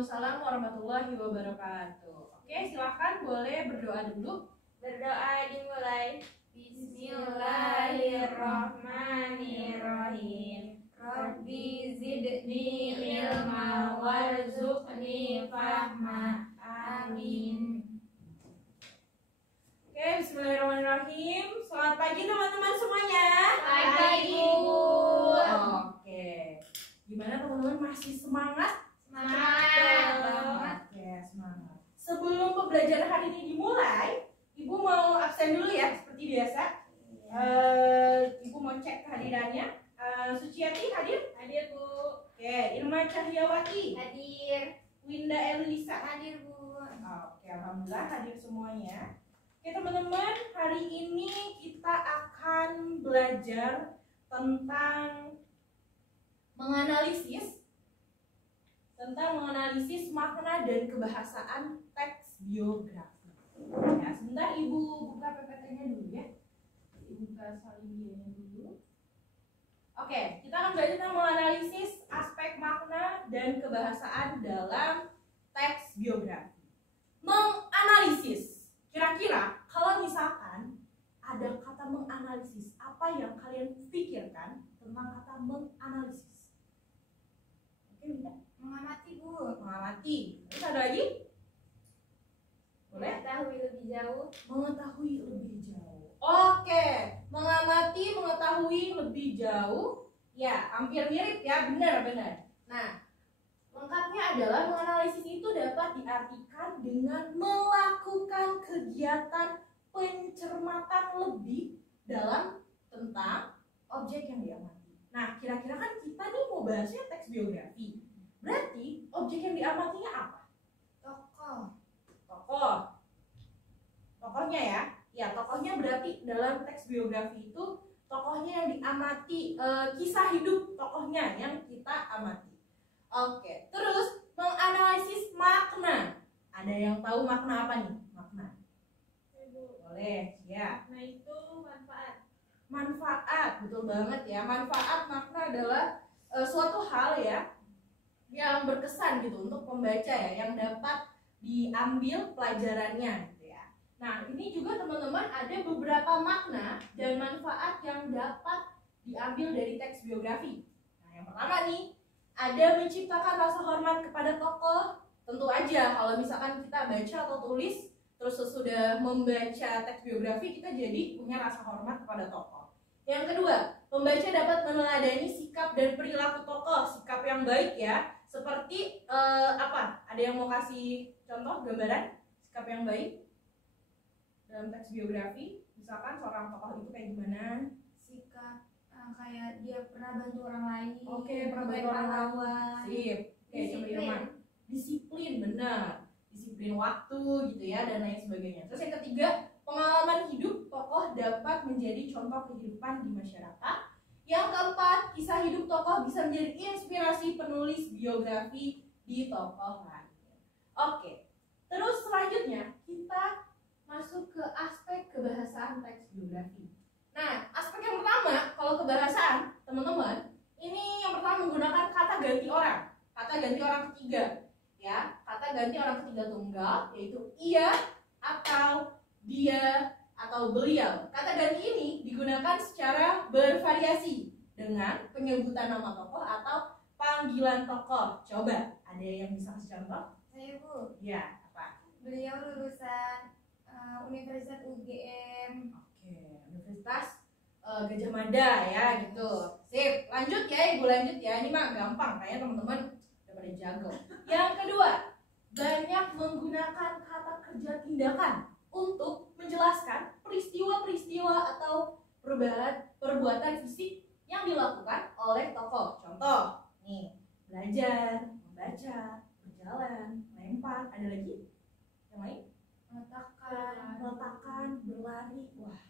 Waalaikumsalam warahmatullahi wabarakatuh. Oke, silakan boleh berdoa dulu. Berdoa dimulai. Bismillahirrahmanirrahim. Rabbi zidni ilma warzuqni fahma. Amin. Oke, bismillahirrahmanirrahim. Selamat pagi teman-teman semuanya. Pagi, Bu. Oke. Gimana teman-teman, masih semangat? Semangat. Oke, semangat. Sebelum pembelajaran hari ini dimulai, Ibu mau absen dulu ya, seperti biasa. Ibu mau cek kehadirannya. Suciati hadir? Hadir, Bu. Oke, Irma Cahyawati. Hadir. Winda Elisa. Hadir, Bu. Oke, alhamdulillah hadir semuanya. Oke teman-teman, hari ini kita akan belajar tentang menganalisis makna dan kebahasaan teks biografi. Ya, sebentar Ibu buka PPT-nya dulu ya. Buka salimbianya dulu. Oke, kita akan belajar tentang menganalisis aspek makna dan kebahasaan dalam teks biografi. Menganalisis. Kira-kira kalau misalkan ada kata menganalisis, apa yang kalian pikirkan tentang kata menganalisis? Oke, Winda. Mengamati, Bu. Mengamati. Terus ada lagi? Boleh? Mengetahui lebih jauh. Mengetahui lebih jauh. Oke, mengamati, mengetahui lebih jauh. Ya, hampir mirip ya, benar-benar. Nah, lengkapnya adalah menganalisis itu dapat diartikan dengan melakukan kegiatan pencermatan lebih dalam tentang objek yang diamati. Nah, kira-kira kan kita nih mau bahasnya teks biografi. Berarti objek yang diamatinya apa? Tokoh. Tokohnya ya. Ya, tokohnya berarti dalam teks biografi itu tokohnya yang diamati, kisah hidup tokohnya yang kita amati. Oke, terus menganalisis makna. Ada yang tahu makna apa nih? Makna. Boleh, ya. Makna itu manfaat. Manfaat, betul banget ya. Manfaat makna adalah suatu hal ya yang berkesan gitu untuk pembaca ya, yang dapat diambil pelajarannya gitu ya. Nah, ini juga teman-teman ada beberapa makna dan manfaat yang dapat diambil dari teks biografi. Nah, yang pertama nih, ada menciptakan rasa hormat kepada tokoh. Tentu aja kalau misalkan kita baca atau tulis terus sesudah membaca teks biografi, kita jadi punya rasa hormat kepada tokoh. Yang kedua, pembaca dapat meneladani sikap dan perilaku tokoh, sikap yang baik ya. Seperti apa? Ada yang mau kasih contoh gambaran sikap yang baik dalam teks biografi? Misalkan seorang tokoh itu kayak gimana? Sikap kayak dia pernah bantu orang lain. Oke, pernah bantu orang lain. Sip. Oke, coba Irma. Disiplin, benar. Disiplin waktu gitu ya, dan lain sebagainya. Terus yang ketiga, pengalaman hidup tokoh dapat menjadi contoh kehidupan di masyarakat. Yang keempat, kisah hidup tokoh bisa menjadi inspirasi penulis biografi di tokoh lainnya. Oke, terus selanjutnya kita masuk ke aspek kebahasaan teks biografi. Nah, aspek yang pertama, kalau kebahasaan, teman-teman, ini yang pertama menggunakan kata ganti orang. Kata ganti orang ketiga, ya. Kata ganti orang ketiga tunggal, yaitu ia, atau, dia, atau beliau. Kata ganti ini digunakan secara bervariasi dengan penyebutan nama tokoh atau panggilan tokoh. Coba, ada yang bisa kasih contoh? Saya, Bu. Ya, apa? Beliau lulusan Universitas UGM. Oke, Universitas Gajah Mada ya gitu. Sip, lanjut ya Ibu, lanjut ya. Ini mah gampang, kayaknya teman-teman udah pada jago. Yang kedua, banyak menggunakan kata kerja tindakan untuk menjelaskan peristiwa-peristiwa atau perbuatan fisik yang dilakukan oleh tokoh. Contoh, nih, belajar, membaca, berjalan, melempar. Ada lagi? Yang lain? Meletakkan, berlari. Wah,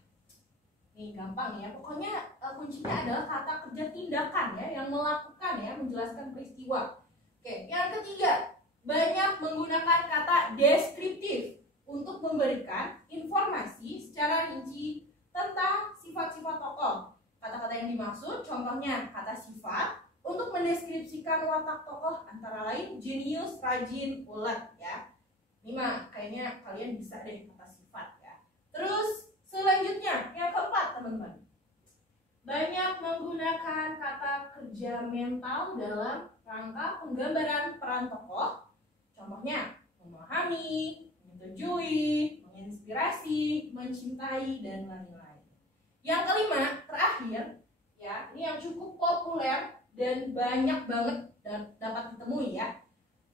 nih gampang ya. Pokoknya kuncinya adalah kata kerja tindakan ya, yang melakukan ya, menjelaskan peristiwa. Oke, yang ketiga, banyak menggunakan kata deskriptif untuk memberikan informasi secara rinci tentang sifat-sifat tokoh. Kata-kata yang dimaksud contohnya kata sifat untuk mendeskripsikan watak tokoh antara lain jenius, rajin, ulet ya. Ini mah kayaknya kalian bisa deh kata sifat ya. Terus selanjutnya yang keempat teman-teman, banyak menggunakan kata kerja mental dalam rangka penggambaran peran tokoh. Contohnya memahami, menyetujui, menginspirasi, mencintai, dan lain-lain. Yang kelima, terakhir ya, ini yang cukup populer dan banyak banget dapat ditemui ya.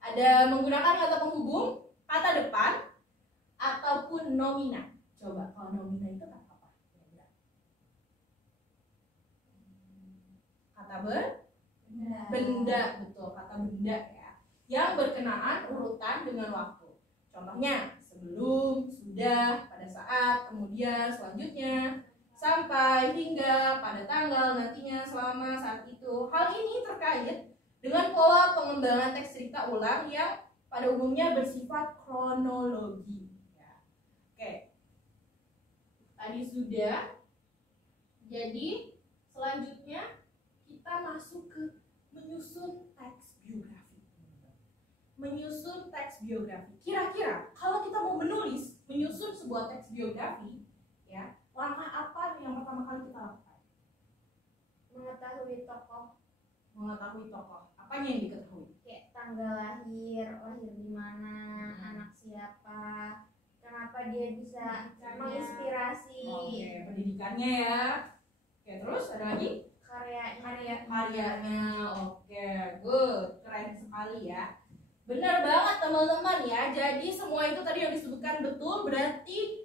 Ada menggunakan kata penghubung, kata depan, ataupun nomina. Coba kalau nomina itu kata apa? Kata benda, betul, kata benda ya. Yang berkenaan urutan dengan waktu. Contohnya sebelum, sudah, pada saat, kemudian, selanjutnya, sampai, hingga, pada tanggal, nantinya, selama, saat itu. Hal ini terkait dengan pola pengembangan teks cerita ulang yang pada umumnya bersifat kronologi ya. Oke, tadi sudah. Jadi selanjutnya kita masuk ke menyusun teks biografi. Menyusun teks biografi. Kira-kira kalau kita mau menyusun sebuah teks biografi ya, langkah apa yang pertama kali kita lakukan? Mengetahui tokoh. Mengetahui tokoh. Apanya yang diketahui? Kayak tanggal lahir di mana, anak siapa, kenapa dia bisa menginspirasi. Oke, pendidikannya ya. Oke, terus ada lagi? Karyanya. Oke, good, keren sekali ya. Benar banget teman-teman ya. Jadi semua itu tadi yang disebutkan betul. Berarti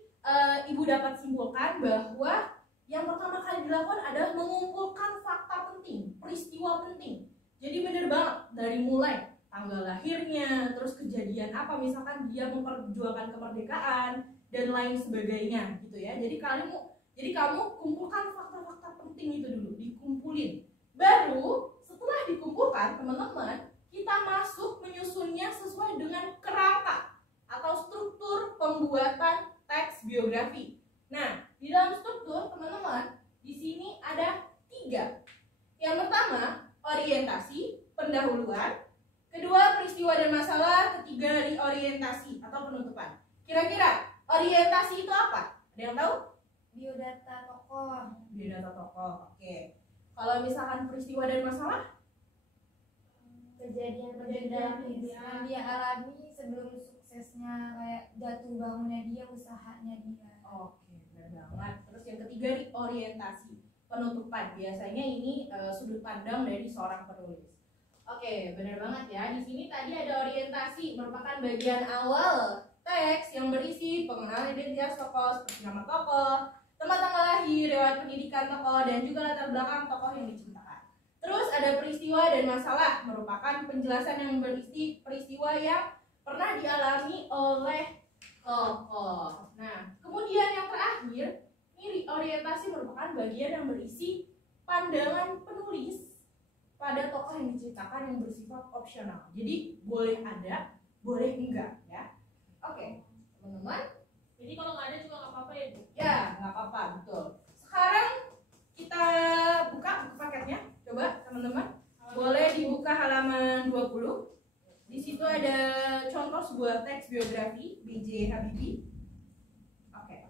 ibu dapat simpulkan bahwa yang pertama kali dilakukan adalah mengumpulkan fakta penting, peristiwa penting. Jadi benar banget dari mulai tanggal lahirnya, terus kejadian apa, misalkan dia memperjuangkan kemerdekaan dan lain sebagainya gitu ya. Jadi kamu kumpulkan fakta-fakta penting itu dulu, dikumpulin. Baru setelah dikumpulkan teman-teman, kita masuk menyusunnya sesuai dengan kerangka atau struktur pembuatan teks biografi. Nah, di dalam struktur teman-teman, di sini ada 3. Yang pertama, orientasi, pendahuluan. Kedua, peristiwa dan masalah. Ketiga, reorientasi atau penutupan. Kira-kira orientasi itu apa? Ada yang tahu? Biodata tokoh. Biodata tokoh. Oke. Kalau misalkan peristiwa dan masalah, kejadian dalam hidup yang dia alami sebelum suksesnya, kayak jatuh bangunnya dia, usahanya dia. oke, benar banget. Terus yang ketiga, reorientasi, penutupan. Biasanya ini sudut pandang dari seorang penulis. Oke, benar banget ya. Di sini tadi ada orientasi, merupakan bagian awal teks yang berisi pengenalan identitas tokoh seperti nama tokoh, tempat tanggal lahir, riwayat pendidikan tokoh, dan juga latar belakang tokoh yang diceritakan. Terus ada peristiwa dan masalah, merupakan penjelasan yang berisi peristiwa yang pernah dialami oleh tokoh. Nah, kemudian yang terakhir, ini orientasi merupakan bagian yang berisi pandangan penulis pada tokoh yang diceritakan yang bersifat opsional. Jadi boleh ada, boleh enggak ya. Oke, teman-teman. Jadi kalau nggak ada juga nggak apa-apa ya, Bu? Ya, nggak apa-apa, betul. Sekarang kita buka buku paketnya. Coba teman-teman, boleh dibuka halaman 20. Di situ ada contoh sebuah teks biografi B.J. Habibie. Oke.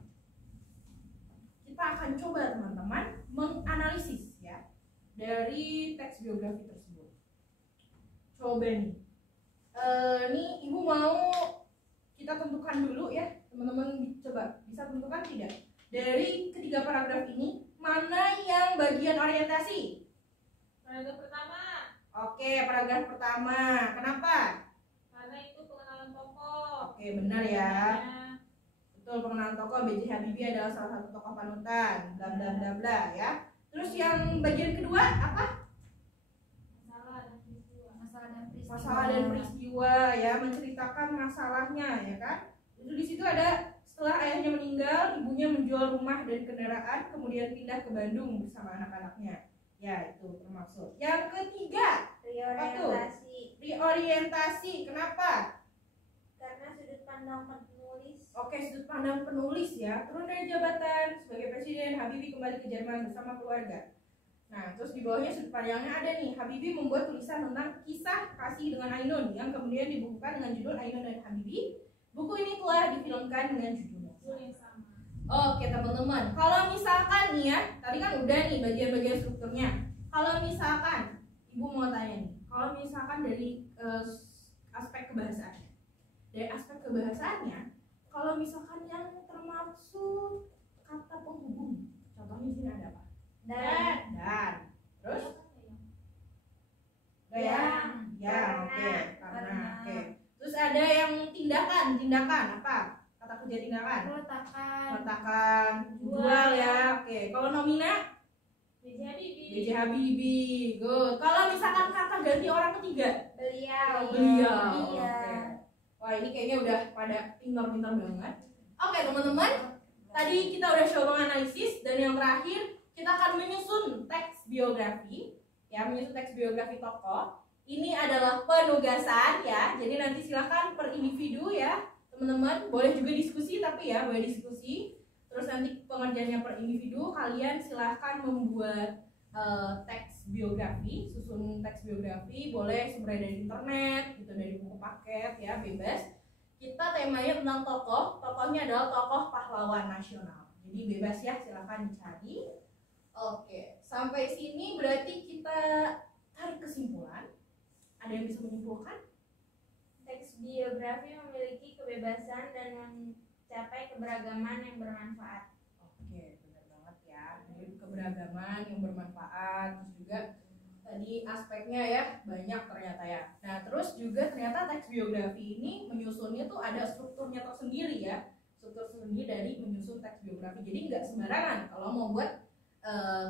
Kita akan coba teman-teman menganalisis ya dari teks biografi tersebut. Coba nih. Nih ibu mau kita tentukan dulu ya, teman-teman coba bisa tentukan tidak? Dari ketiga paragraf ini mana yang bagian orientasi? Paragraf pertama. Oke, paragraf pertama. Kenapa? Karena itu pengenalan tokoh. Oke, benar ya. Betul, pengenalan tokoh. B.J. Habibie adalah salah satu tokoh panutan. Bla bla bla bla ya. Terus yang bagian kedua apa? Masalah dan peristiwa ya, menceritakan masalahnya ya kan. Itu di situ ada setelah ayahnya meninggal, ibunya menjual rumah dan kendaraan, kemudian pindah ke Bandung bersama anak-anaknya. Ya, itu termasuk. Yang ketiga, Reorientasi. Reorientasi. Kenapa? Karena sudut pandang penulis. Oke, sudut pandang penulis ya. Turun dari jabatan sebagai presiden, Habibie kembali ke Jerman bersama keluarga. Nah, terus di bawahnya sudut pandangnya ada nih, Habibie membuat tulisan tentang kisah kasih dengan Ainun yang kemudian dibukukan dengan judul Ainun dan Habibie. Buku ini telah difilmkan dengan judul yang sama. Oke teman-teman, kalau misalkan nih ya, tadi kan udah nih bagian-bagian strukturnya. Kalau misalkan, Ibu mau tanya nih, kalau misalkan dari aspek kebahasaannya, kalau misalkan yang termasuk kata penghubung, contohnya di sini ada apa? Dan. Terus? Ya, oke. Karena, oke. Terus ada yang tindakan apa? Kata kerja tindakan. Letakkan, jual ya. Oke. Kalau nomina? B.J. Habibie. Good. Kalau misalkan kata ganti orang ketiga? Beliau. Oke. Wah, ini kayaknya udah pada pintar-pintar banget. Oke, teman-teman. Tadi kita udah coba analisis dan yang terakhir kita akan menyusun teks biografi. Ya, menyusun teks biografi tokoh. Ini adalah penugasan ya. Jadi nanti silahkan per individu ya. Teman-teman boleh juga diskusi tapi ya boleh diskusi. Terus nanti pengerjaannya per individu, kalian silahkan membuat teks biografi, susun teks biografi, boleh sumber dari internet, gitu dari buku paket ya, bebas. Kita temanya tentang tokoh, tokohnya adalah tokoh pahlawan nasional. Jadi bebas ya, silahkan dicari. Oke, sampai sini berarti kita tarik kesimpulan. Ada yang bisa menyimpulkan? Teks biografi memiliki kebebasan dan mencapai keberagaman yang bermanfaat. Oke, benar banget ya. Jadi keberagaman yang bermanfaat, terus juga tadi aspeknya ya banyak ternyata ya. Nah, terus juga ternyata teks biografi ini menyusunnya tuh ada strukturnya tersendiri ya. Struktur tersendiri dari menyusun teks biografi. Jadi nggak sembarangan kalau mau buat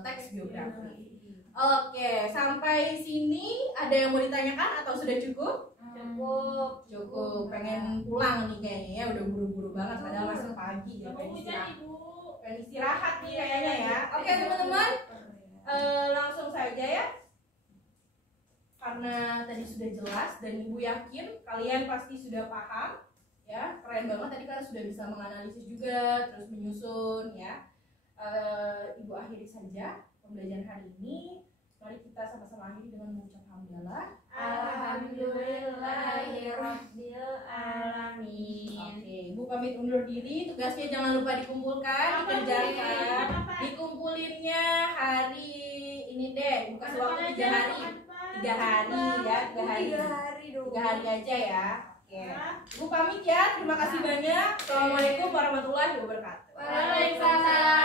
teks biografi. Oke, sampai sini ada yang mau ditanyakan atau sudah cukup? Cukup. Pengen pulang nih kayaknya ya, udah buru-buru banget padahal masih pagi ya. Pengen istirahat nih kayaknya ya. Oke teman-teman, langsung saja ya. Karena tadi sudah jelas dan Ibu yakin kalian pasti sudah paham ya. Keren banget tadi kalian sudah bisa menganalisis juga, terus menyusun ya. Ibu akhiri saja pembelajaran hari ini. Mari kita sama-sama akhiri dengan mengucap hamdalah. Alhamdulillahirabbil alamin. Oke, Ibu pamit undur diri. Tugasnya jangan lupa dikumpulkan, dikerjakan. Dikumpulinnya hari ini deh. Ibu kasih waktu 3 hari. 3 hari ya, 3 hari. 3 hari aja ya. Oke. Ibu pamit ya. Terima kasih banyak. Assalamualaikum warahmatullahi wabarakatuh. Waalaikumsalam.